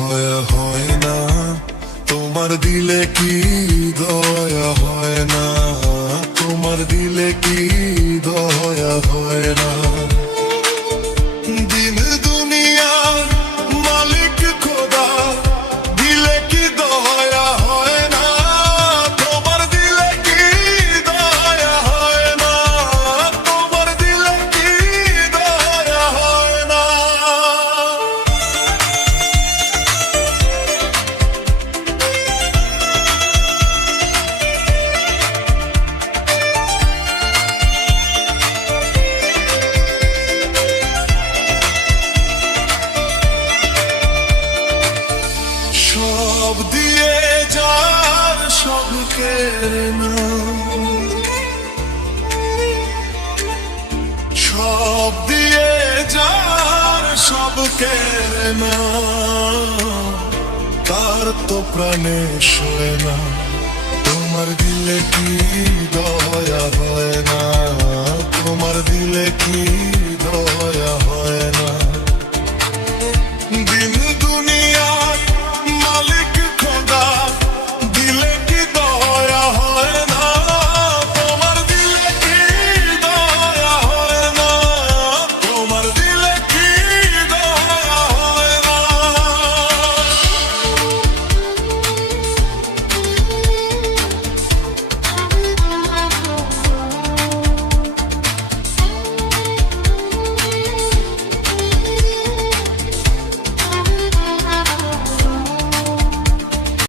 দয়া হয় না, তোমার দিলে কি দয়া হয় না, তোমার দিলে কি দয়া হয় না। দিন দুনিয়ার মালিক খোদা, দিলে কি দয়া হয় না, তোমার দিলে কি দয়া হয় না, তোমার দিলে কি দয়া হয় না। সব দিয়ে যার সব কেড়ে নাও, সব দিয়ে যার সব কেড়ে নাও, তার তো প্রাণে সয় না, তোমার দিলে কি দয়া হয় না, তোমার দিলে কি দয়া হয় না।